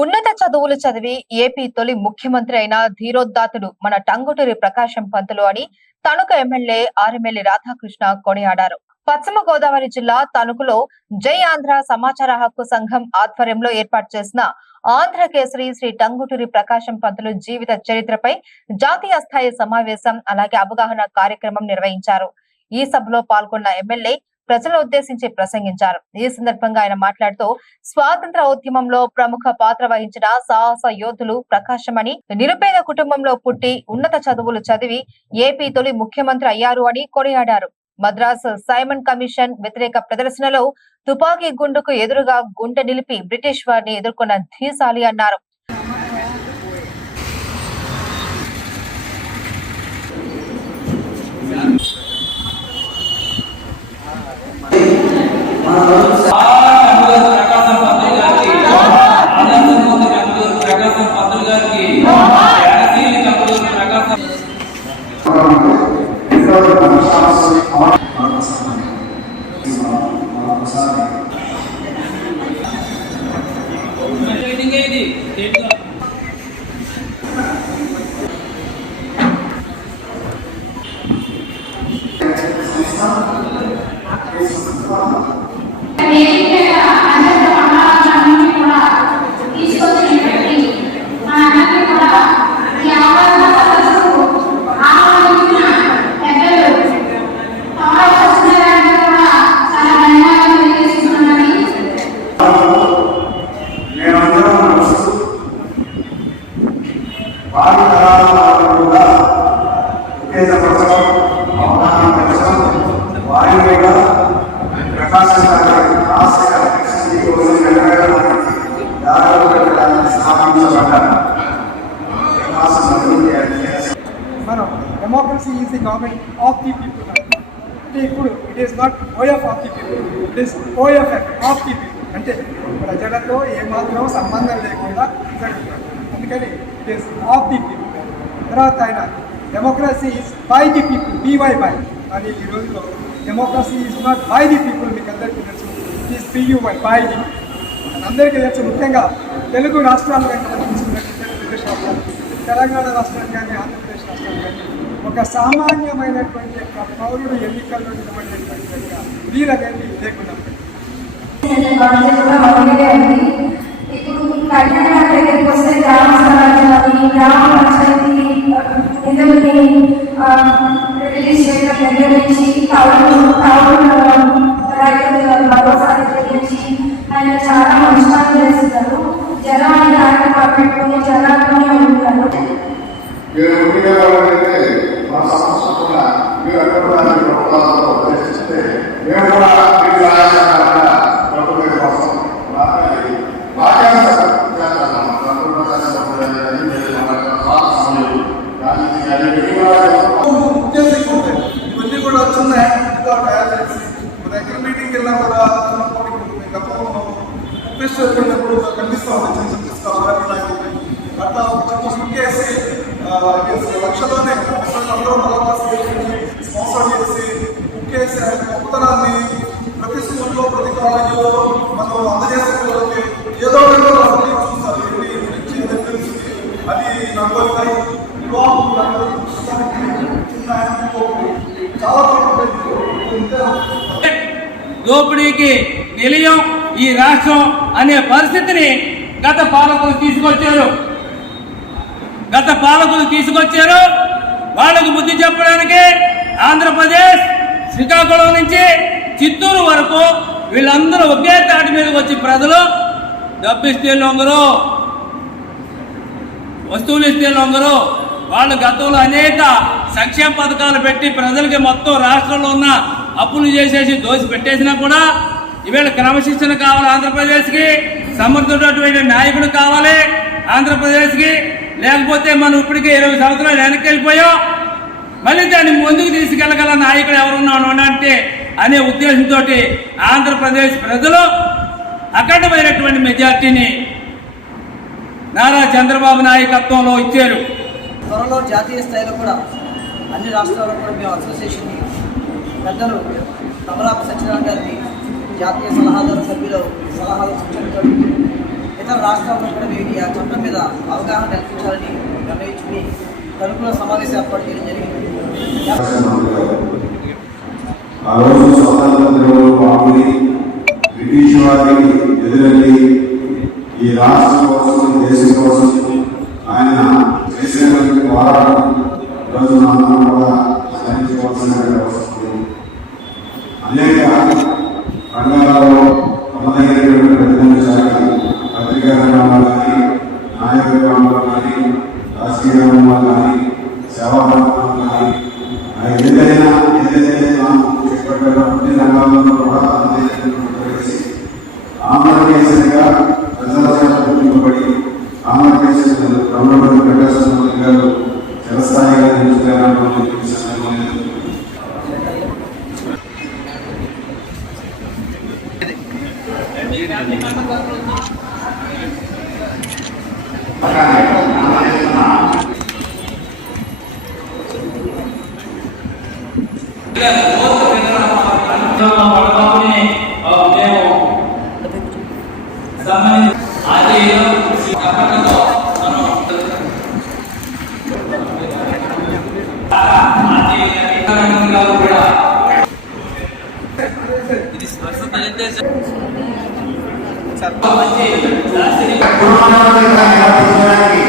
ఉన్నత చదువులు చదివి ఏపీ తొలి ముఖ్యమంత్రి అయిన ధీరోద్దాతుడు మన టంగుటూరి ప్రకాశం పంతులు అని తణుక ఎమ్మెల్యే ఆర్ఎమ్మెల్యే రాధాకృష్ణ కొనియాడారు. పశ్చిమ గోదావరి జిల్లా తణుకులో జై ఆంధ్ర సమాచార హక్కు సంఘం ఆధ్వర్యంలో ఏర్పాటు చేసిన ఆంధ్ర కేసరి శ్రీ టంగుటూరి ప్రకాశం పంతులు జీవిత చరిత్రపై జాతీయ స్థాయి సమావేశం అలాగే అవగాహన కార్యక్రమం నిర్వహించారు. ఈ సభలో పాల్గొన్న ఎమ్మెల్యే ప్రజలను ఉద్దేశించి ప్రసంగించారు. ఈ సందర్భంగా ఆయన మాట్లాడుతూ స్వాతంత్ర ఉద్యమంలో ప్రముఖ పాత్ర వహించిన సాహస యోధులు ప్రకాశం అని, నిరుపేద కుటుంబంలో పుట్టి ఉన్నత చదువులు చదివి ఏపీ తొలి ముఖ్యమంత్రి అయ్యారు అని కొనియాడారు. మద్రాస్ సైమన్ కమిషన్ వ్యతిరేక ప్రదర్శనలో తుపాకీ గుండుకు ఎదురుగా గుండె నిలిపి బ్రిటిష్ వారిని ఎదుర్కొన్న ధీశాలి అన్నారు. Democracy is the government of the people. It is not OF of the people. It is OFF of the people. అంటే ప్రజలతో ఏమాత్రం సంబంధం లేకుండా జరుగుతుంది. అందుకని it is of the people. తర్వాత ఆయన democracy is by the people, BY by అని ఈ రోజులో democracy is not by the people. మీకు అందరికీ తెలుసు, it is PUY by the. అందరికీ తెలుసు, ముఖ్యంగా తెలుగు రాష్ట్రాలు ఆంధ్రప్రదేశ్ రాష్ట్రాలు, తెలంగాణ రాష్ట్రాలు కానీ ఆంధ్రప్రదేశ్ రాష్ట్రాలు కానీ ఒక సామాన్యమైనటువంటి పౌరుడు ఎన్నికల్లో నిలబడేటువంటి వీలనేది లేకుండా ఇప్పుడు కర్ణాటక దగ్గరికి వస్తే గ్రామ స్వరాజ్యాన్ని, గ్రామ పంచాయతీ రిలీజ్ చేయడం దగ్గర నుంచి రైతుల భరోసా దగ్గర నుంచి ఆయన చాలా మంచి పనులు చేస్తున్నారు. జనాన్ని కార్యక్రమాలు పెట్టుకుని జనాల్లోనే ఉంటున్నారు. ఇవన్నీ కూడా వచ్చినాయి. దగ్గర మీటింగ్కి వెళ్ళినా కూడా వెళ్ళినప్పుడు కనిపిస్తూ ఉంది అట్లా ముఖ్యేసి లక్షలోనే అందరూ స్పాన్సర్ చేసి ముఖ్యేసి ఉత్తరాన్ని ప్రతి స్కూల్లో ప్రతి కాలేజీలో మనం అందజేసే వాళ్ళకి ఏదో చూస్తారు. అది నాకు దోపిడీకి నిలయం ఈ రాష్ట్రం అనే పరిస్థితిని గత పాలకులు తీసుకొచ్చారు. వాళ్ళకు బుద్ధి చెప్పడానికి ఆంధ్రప్రదేశ్ శ్రీకాకుళం నుంచి చిత్తూరు వరకు వీళ్ళందరూ ఒకే తాటి మీదకి వచ్చి ప్రజలు డబ్బిస్తే లొంగరు, వస్తువులు ఇస్తే లొంగరు. వాళ్ళు గతంలో అనేక సంక్షేమ పథకాలు పెట్టి ప్రజలకి మొత్తం రాష్ట్రంలో ఉన్న అప్పులు చేసేసి దోసి పెట్టేసినా కూడా ఈవేళ క్రమశిక్షణ కావాలి ఆంధ్రప్రదేశ్కి, సమర్థుడైనటువంటి నాయకుడు కావాలి ఆంధ్రప్రదేశ్కి. లేకపోతే మనం ఇప్పటికే 20 సంవత్సరాలు వెనక్కి వెళ్ళిపోయాం. మళ్ళీ దాన్ని ముందుకు తీసుకెళ్ళగల నాయకుడు ఎవరున్నాను అంటే అనే ఉద్దేశంతో ఆంధ్రప్రదేశ్ ప్రజలు అఖండమైనటువంటి మెజార్టీని నారా చంద్రబాబు నాయకత్వంలో ఇచ్చారు. త్వరలో జాతీయ స్థాయిలో కూడా అన్ని రాష్ట్రాల్లో కూడా మేము అసోసియేషన్ పెద్దలు కమలాప సత్యనారాయణ గారిని జాతీయ సలహాదారు సభ్యులు సలహాలు సూచనతో ఇతర రాష్ట్రాల్లో కూడా మీరు ఈ చట్టం మీద అవగాహన కల్పించాలని నిర్ణయించుకుని తణుకులో సమావేశం ఏర్పాటు చేయడం జరిగింది. ఆ రోజు స్వతంత్రంలో పాల్గొని బ్రిటిష్ వారికి ఎదురెళ్ళి ఈ రాష్ట్రం కోసం దేశం కోసం ఆయన చేసినటువంటి పోరాటం ఈరోజు మనం కూడా స్మరించుకోవాల్సిన వస్తుంది. అనేక రంగాలలో తమదైనటువంటి ప్రతినిధించాలి. పత్రికా రంగంలో కానీ, నాయక రంగంలో కానీ, రాజకీయ రంగంలో కానీ, సేవా రంగంలో కానీ, ఏదైతే మనం చేపట్టారో అన్ని రంగాల్లో కూడా తమదైనటువంటి ఆంధ్రప్రదేశ్గా ప్రజాసేవ గుర్తింపబడి ఆంధ్రప్రదేశ్ బ్రహ్మపతి ప్రకాశం గారు చిరస్థాయిగా నిలుచుకోవడానికి ఇది